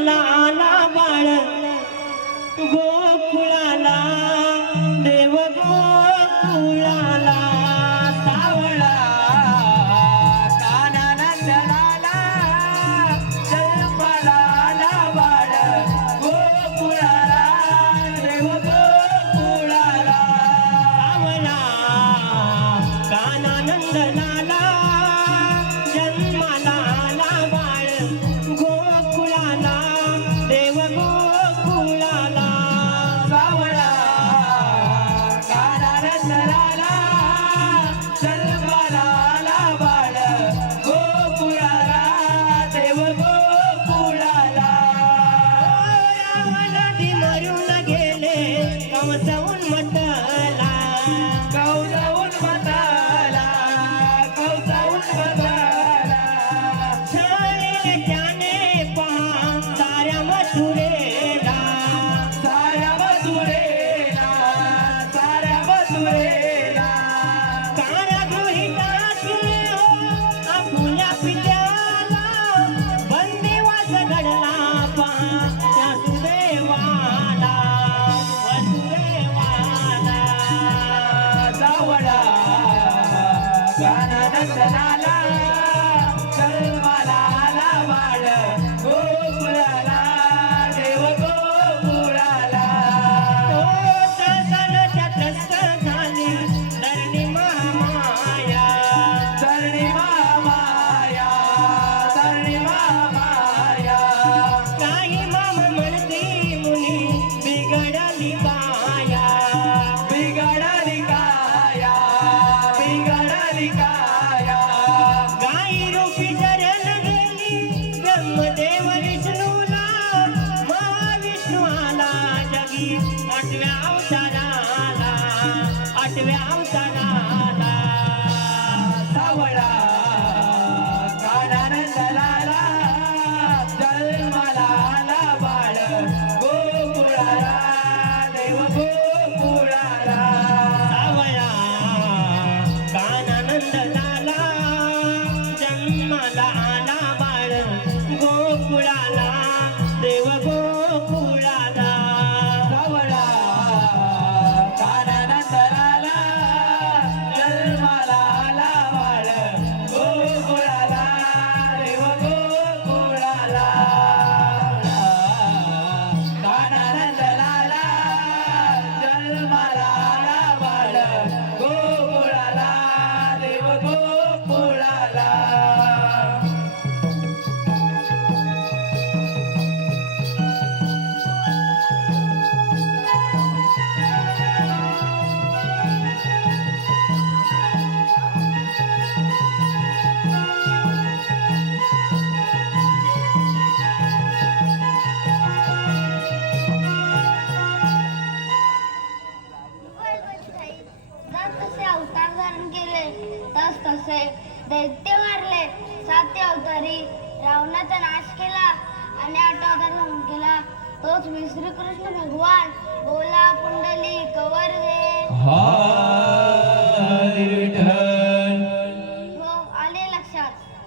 मला आला बाळ गो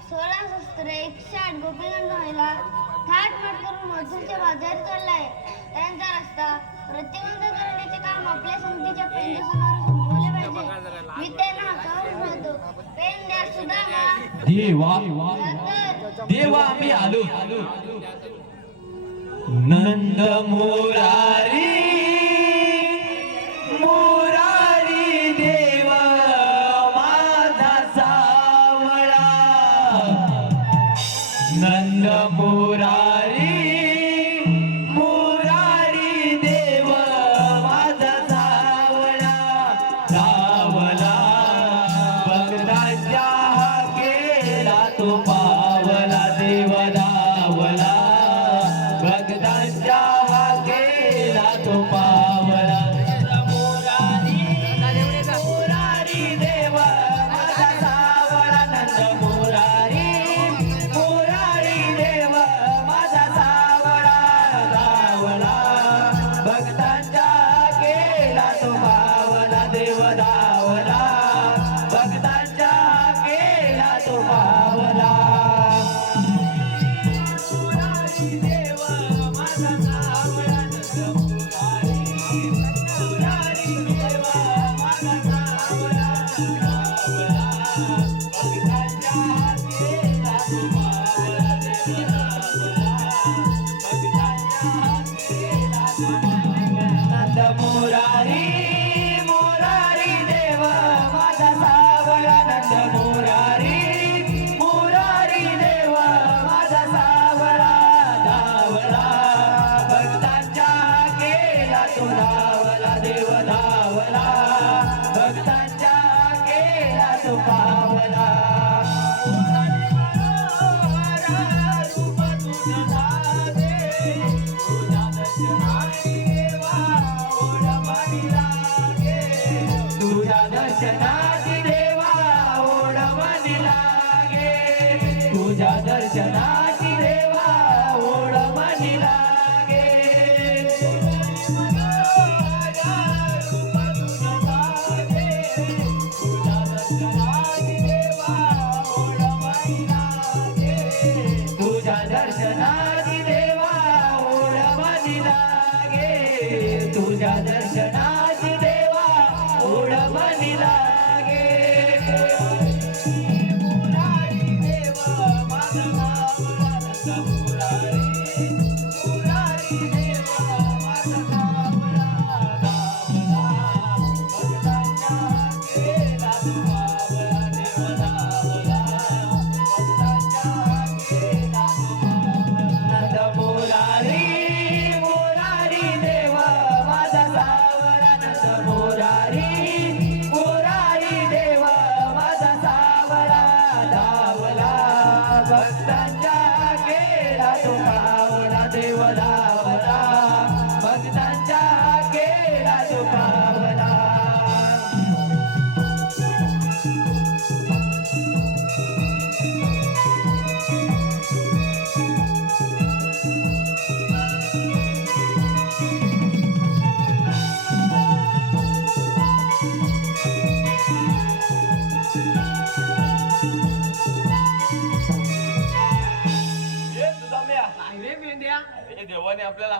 सोळा शस्त्र एकशे आठ गोपीगंज महिला थाट करून मजूरच्या चढला आहे त्यांचा रस्ता प्रतिबंध करण्याचे काम आपल्या संस्थेच्या पेन संपवले पाहिजे. मी त्यांना हातावर म्हणतो पेन द्या सुद्धा देवा. देवा आम्ही आलो. नंद मोरारी. তো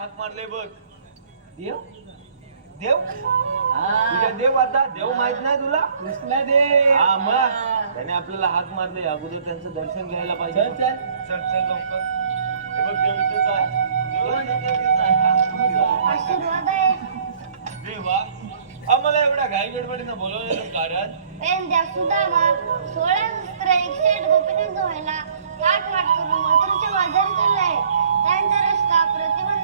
हाक मारले बघ. देव? देव? तुझ्या देव आता देव माहीत नाही तुला? कृष्णा देव. हा मग. त्याने आपल्याला हाक मारले अगोदर त्यांचं दर्शन घ्यायला पाहिजे. चल, चल. चल चल लवकर. हे बघ देव इथेच आहे. देव इथेच आहे. आशीर्वाद आहे देवा. आम्हाला एवढ्या घाई गडबडीनं बोलवलेलं कारण? सुदामा सोळा शस्त्र एकशे आठ गोपीनाथ व्हायला काट वाट करून मथुरेच्या बाजारी चाललाय. त्यांचा रस्ता प्रतिबंध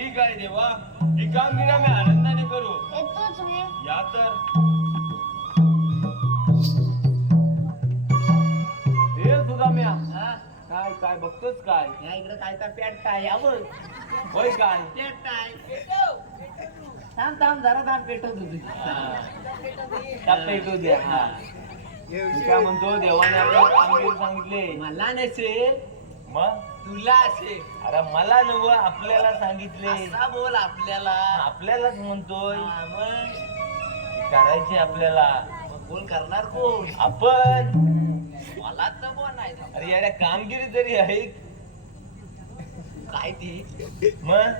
ठीक आहे देवा ही कामगिरी आम्ही आनंदाने करू. येतोच मी. या तर. हे हा? काय काय बघतोस काय? या इकडे काय तर पेट काय? या बघ. होय काय? पेट काय? थांब थांब जरा थांब पेटवत होती येतो द्या हा. मी काय म्हणतो देवाने आपल्याला कामगिरी सांगितले. मला नसेल. मग? तुला असेल अरे मला नव आपल्याला सांगितले. असा बोल आपल्याला. आपल्यालाच म्हणतोय. हा, मग? करायचे आपल्याला. मग बोल करणार कोण? आपण. मला तर बोल नाही जमत. अरे याड्या कामगिरी तरी आहे. काय ती? मग?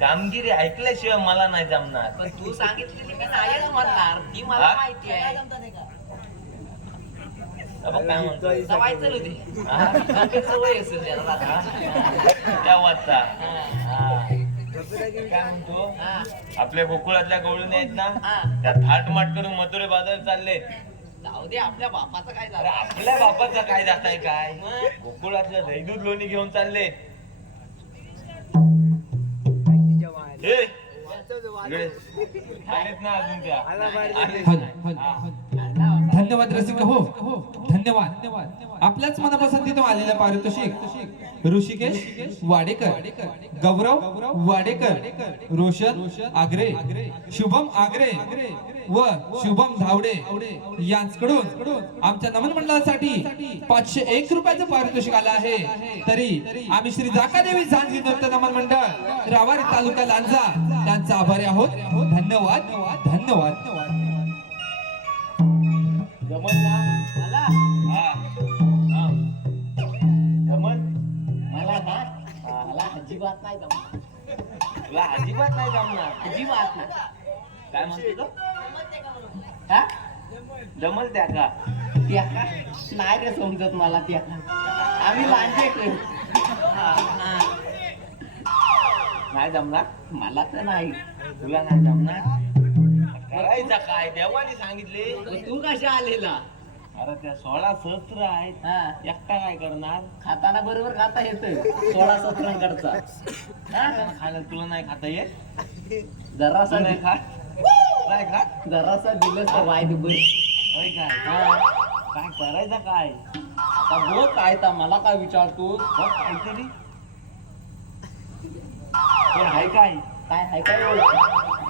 कामगिरी ऐकल्याशिवाय मला नाही जमणार. पण तू सांगितलेली मी नाहीच म्हणणार ती मला हा? माहिती आहे. आपल्या गोकुळातल्या गवळून आहेत ना हा. त्या थाटमाट करून मथुरे बाजार चालले जाऊ दे आपल्या बापाचं काय झालं आपल्या बापाचं काय जात आहे काय मग? गोकुळातलं दहीदूध लोणी घेऊन चालले ना अजून त्या धन्यवाद रसिक हो. धन्यवाद. आपल्याच मनापसंतीतून आलेलं पारितोषिक. ऋषिकेश वाडेकर गौरव वाडेकर रोशन आग्रे शुभम आग्रे व शुभम धावडे यांच्याकडून आमच्या नमन मंडळासाठी पाचशे एक रुपयाचं पारितोषिक आलं आहे. तरी आम्ही श्री जाकादेवी झांजी नृत्य नमन मंडळ रावारी तालुका लांजा त्यांचा आभारी आहोत. धन्यवाद धन्यवाद. जमल ना? मला हा. हा. मला ना? मला अजिबात नाही जमत. तुला अजिबात नाही जमणार. अजिबात नाही. काय म्हणतो तो? हा? जमल त्या का? त्या का? नाही रे समजत मला त्या आम्ही लांजे नाही जमणार? मला तर नाही. तुला नाही जमणार? करायचा काय? देवाने सांगितले. तू कशा आलेला? अरे त्या सोळा सहस्त्र आहेत. हा. एकटा काय करणार. खाताना बरोबर खाता येत सोळा सतरांकडचा. हा? खायला तुला नाही खाता येत? जरासा तू नाही खात? नाही खात? जरासा दिलं तर वाय दुबई होय काय हा. काय करायचं काय? आता बघ काय मला काय विचारतो बघ काहीतरी आहे काय? काय हाय काय?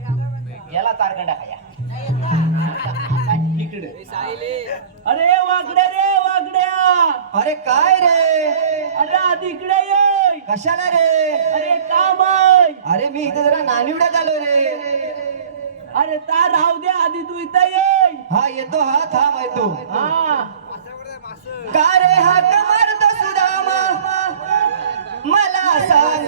याला तारकंडा खाया. अरे वागड्या रे वागड्या अरे काय रे? अरे तिकडे ये. कशाला रे? अरे काम आहे. अरे मी इथे जरा नानिवड्यात आलो रे. अरे ता राहू दे आधी तू इथं ये. हा येतो हा थांब येतो का रे हा कमर तो सुदामा? मला सांग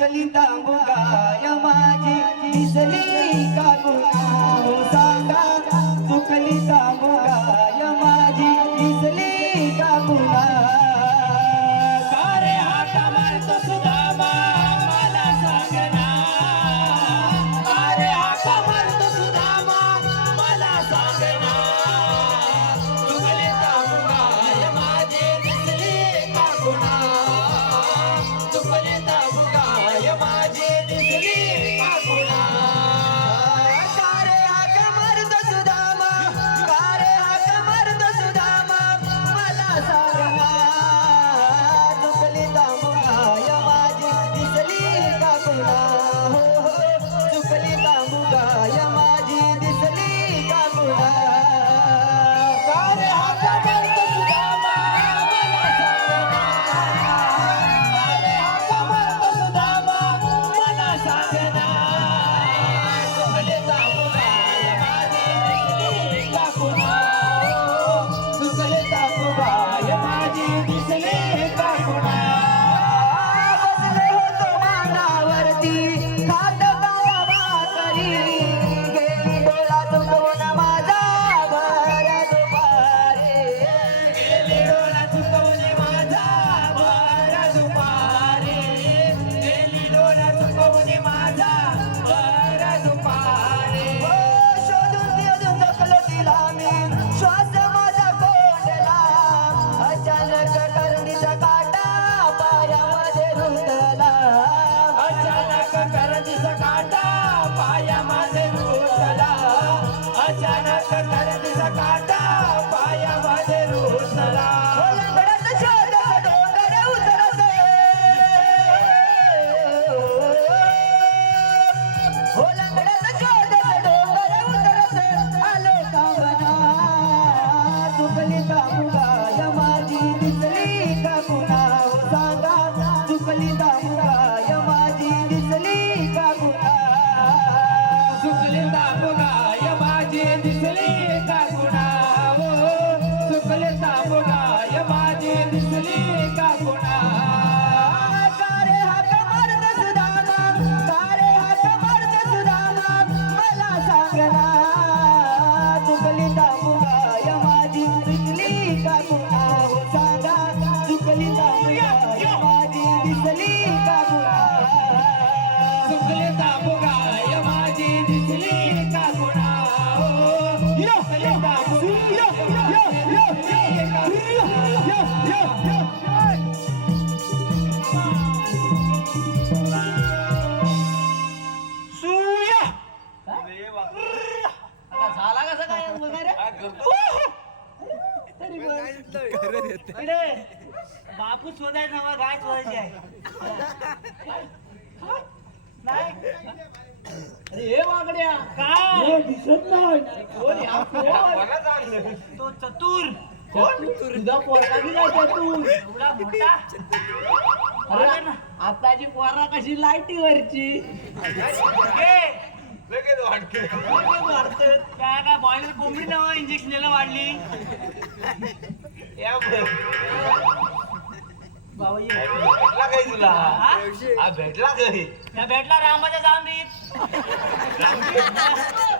लागली तांबू गाय माझी का आताची पोरा कशी लाईटीवरची. लगेच काय काय बॉयलर कोंबडी इंजेक्शन वाढली? या बाबा भेटला तुला? भेटला रामाच्या जाऊन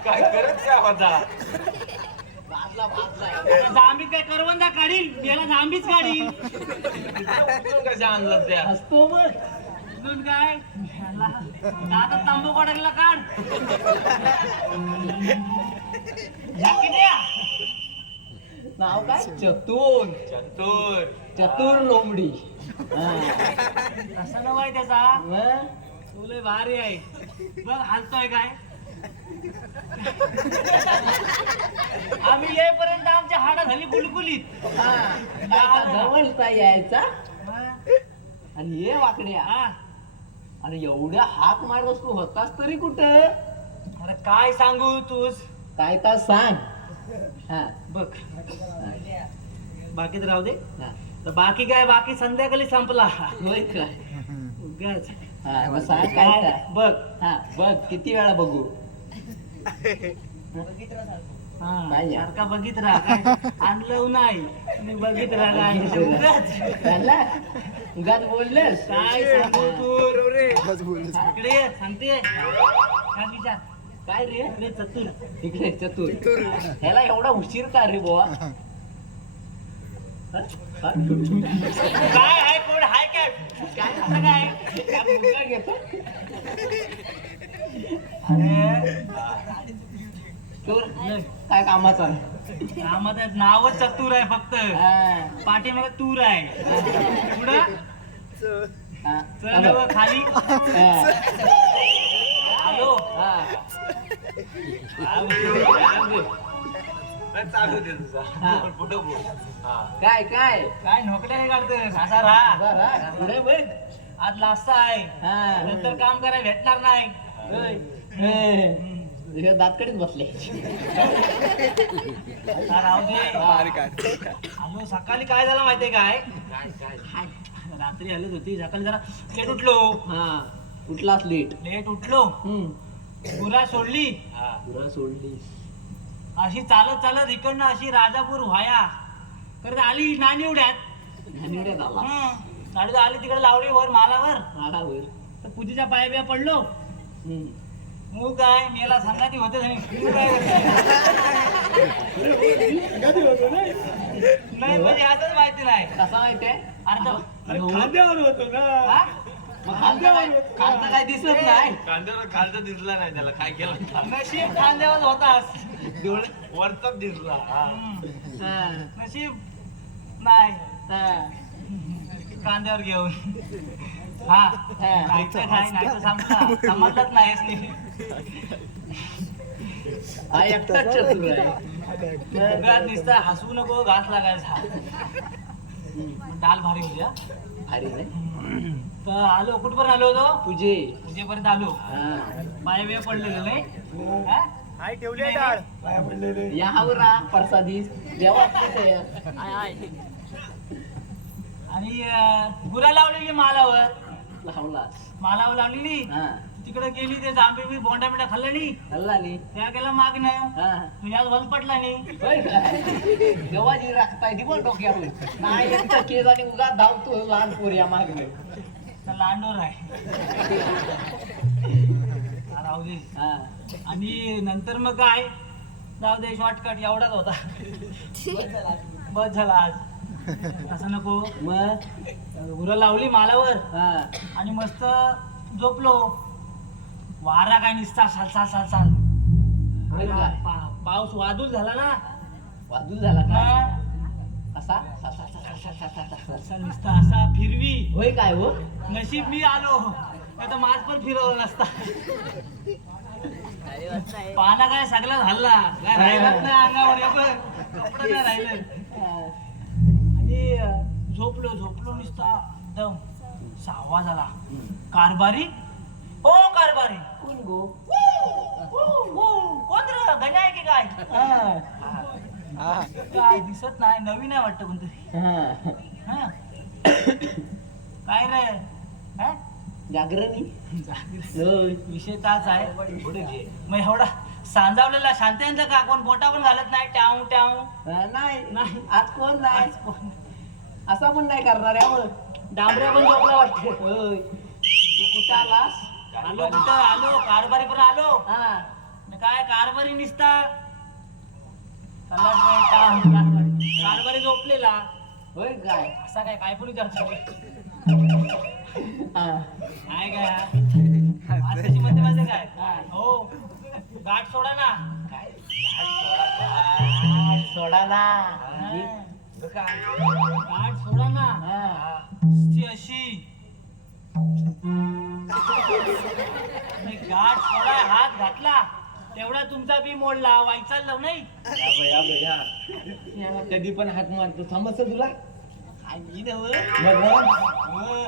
काय करत काय होता जांबीत काय करवंदा काढील? याला जांबीच काढील. कशा आणलं त्या असतो मग अजून काय? नाव काय? चतुर. चतुर. चतुर लोंबडी कसं नाव आहे त्याचा तुला भारी आहे. बघ हलतोय काय? आम्ही येईपर्यंत आमच्या हाडा झाली गुलगुलीत जवळचा यायचा. आणि ये वाकड्या. हा. आणि एवढ्या हाक मारस तू होतास तरी कुठं? अरे काय सांगू तूच? काय तर सांग. हा. बघ. बाकी तर राहू दे. हा. तर बाकी काय? बाकी संध्याकाळी संपला. होय काय? उगाच. हा, मग सांग काय. बघ. हा बघ किती वेळा बघू? हा, काय आहे? सारखा बघित राहा आणलं नाही. मी बघित राहा काय उगाच. बोललेस. काय सांगू तू इकडे ये, सांगते. काय विचार? काय रे? चतुर. इकडे चतुर. ह्याला एवढा उशीर का रे बुवा? काय आहे? कोण आहे? काय? काय घेतो? चोर. काय कामाचा त्यामध्ये नावच चतुर आहे फक्त. हा. पाठीमागे तूर आहे. पुढं? हा. चल व खाली. हा. आलो. हा. चालू दे तुझा. हा. पुढे बोल. हा. काय काय? काय नोकऱ्या काढतोय? असा राहा पुढे बघ. आज लास्ता आहे. हा. नंतर काम करायला भेटणार नाही. हे. हे दातकडीत बसले. आलो सकाळी काय झालं माहितीये काय? काय काय रात्री हलत होती. सकाळी जरा लेट उठलो. हा लेट. लेट उठलो. हम्म. पुरा सोडली. हा. पुरा सोडली. अशी चालत चालत इकडनं अशी राजापूर व्हाया. तर आली नाणी उड्यात गाडी आली तिकडे लावली वर मालावर. माडावर तर पूजेच्या पाया बिया पडलो. मग काय मेला सांगाती होते. तू? नाही. म्हणजे आताच माहिती नाही. कसा माहितीये खांद्यावर होतो ना. हा? मग खालचा काय दिसत नाही. खांद्यावर खालचा दिसला नाही त्याला. काय केलं? नशीब खांद्यावर होतास. डोळे वरचाच दिसला. हा. हा. नशीब नाही. हा. कांद्यावर घेऊन हा नाही समजत नाही. हा एकटाच चतुर आहे. सगळ्यात नुसता हसू नको घास लागायचा. दाल भारी होती हा. अरे नाही तर आलो कुठपर्यंत आलो होतो? तुझे पूजेपर्यंत आलो. हा. पाय बिया पडलेले नाही. हा? आई ठेवली डाळ यावर ना प्रसादी. देवा. आणि अं, गुरा लावलेली मालावर. लावलास मालावर लावलेली? हा. तिकडे गेली ते जांबे बी बोंडा बिंडा खाल्ला नाही? हल्ला नी त्या गेला मागणं हा. तुझ्यात वल पडला नाही. होय काय देवाजी राखताय दिवस डोक्यावर नाही एकटा केस आणि उगा धावतो लहान पोर या तर लांडोर आहे. हा, राहू दे. हा. आणि नंतर मग काय? जाऊ दे शॉर्टकट एवढाच होता. बस झाला आज. असं नको. मग? गुरं लावली मालावर. हा. आणि मस्त झोपलो. वारा काय निसता साल साल साल साल? पा- पाऊस वादूल झाला ना. वादू झाला का? हा, असा? सा- सा- सा- सा- सा- सा- सा- सा- सा. असा निसता असा फिरवी. होय काय हो? नशीब मी आलो. आता माझ पण फिरवला नसता. पाना काय सगळा हल्ला काय राहिलाच नाही अंगावर हे बघ, कपडं नाही राहिलं? आणि अं, झोपलो झोपलो नुसता. एकदम सहावा झाला. कारभारी हो कारभारी. कोण गो? कोण रे? गण्या आहे की काय. काय दिसत नाही नवीन आहे वाटतं कोणतरी. काय रे? जागरणी? विषय ताच आहे. मग एवढा सांजावलेला शांत्यांचा का? कोण बोटा पण घालत नाही ट्याव ट्याव. हा, नाही. आज कोण नाही? असा पण नाही करणार डांबऱ्या पण झोपला वाटते. कुठं आलास? आलो कुठं? आलो. कारभारी पण आलो. हा. न काय? कारभारी निसता. काय कारभारी झोपलेला. होय काय? असा काय? काय पण विचारतो काय? काय आताची मध्ये मध्ये काय? हो. गाठ सोडा ना. सोडा ना. गाठ सोडा ना. अशी. गाठ सोडा हात घातला. तेवढा तुमचा बी मोडला वाईचा लाव नाही. या. याला कधी पण हाक मारतो. समजतं तुला. मग हो.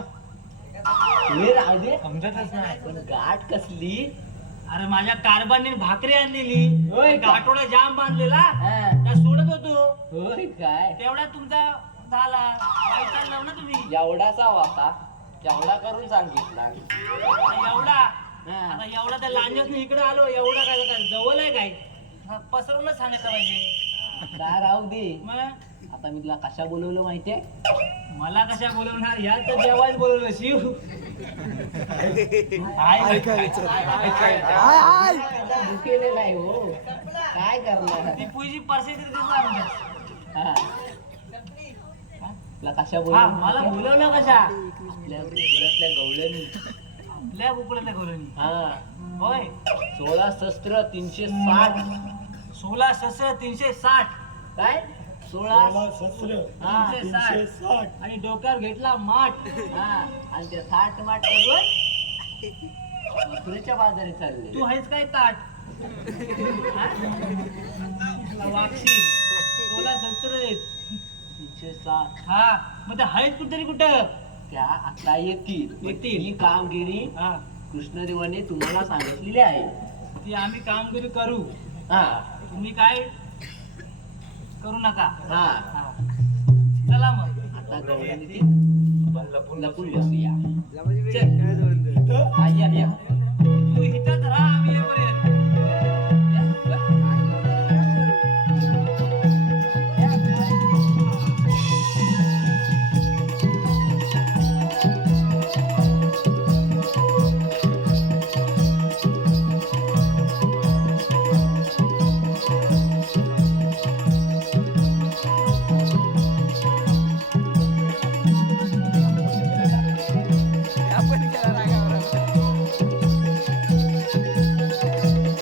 राहू दे. समजतच नाही. पण गाठ कसली? अरे माझ्या कारभारने भाकरी आणलेली. होय का? गाठोडा जाम बांधलेला. हा. त्या सोडत होतो. होय काय? तेवढा तुमचा झाला. वाईचा लाव ना तुम्ही? एवढाचा वाता एवढा करून सांगितला एवढा? हा. आता एवढा त्या लांजस इकडे आलो एवढा काय काय जवळ आहे काय? हा, पसरवूनच सांगायचं पाहिजे काय राहू दे. मग? आता मी तुला कशा बोलवलं माहितीये? मला कशा बोलवणार? या तर जेवायच बोलवलं शिव. हो. काय करणार? टिपूची परिस्थिती हा. तुला कशा बोलवलं मला? बोलवलं कशा? आपल्या घरातल्या गवळणी. आपल्या बुकुलातल्या घरून हा. होय. सोळा शस्त्र तीनशे साठ. सोळा शस्त्र तीनशे साठ. काय? सोळा हा, तीनशे साठ. आणि डोक्यावर घेतला माठ. हा. आणि ते थाट माट करून मथुरेच्या बाजारी चालले. तू आहेस काय ताट? हा? वागशील सोळा शस्त्र आहेत. साठ हा मग ते आहेत कुठतरी कुठं? त्या आता येतील. येतील. ही कामगिरी हा. कृष्णदेवाने तुम्हाला सांगितलेली आहे. ती आम्ही कामगिरी करू. हा. तुम्ही काय करू नका. हा. हा. चला मग. आता गवळणी लपून लपून बसूया. चल. हा, या, या. तू इथंच राहा.